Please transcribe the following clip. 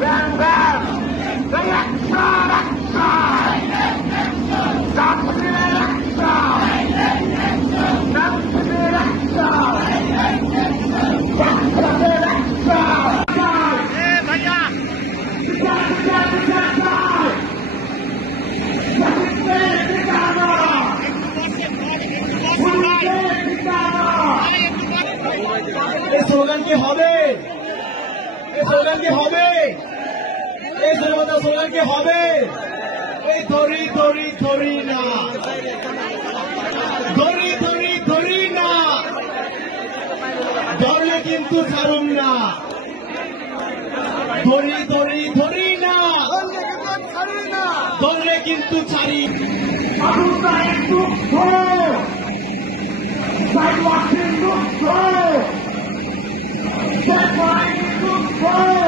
Bang, bang! Election! Election! Country election! Country election! Country election! Hey, भैया! Slogan কি হবে? Slogan কি হবে? এই স্লোগান কি হবে? এই ধরি ধরি ধরি না, ধরি ধরি ধরি না, ধরলে কিন্তু ছাড়ুন না, ধরি ধরি ধরি না, ধরলে কিন্তু ছাড়ি। Sidewalks in the floor! Deadline in the floor!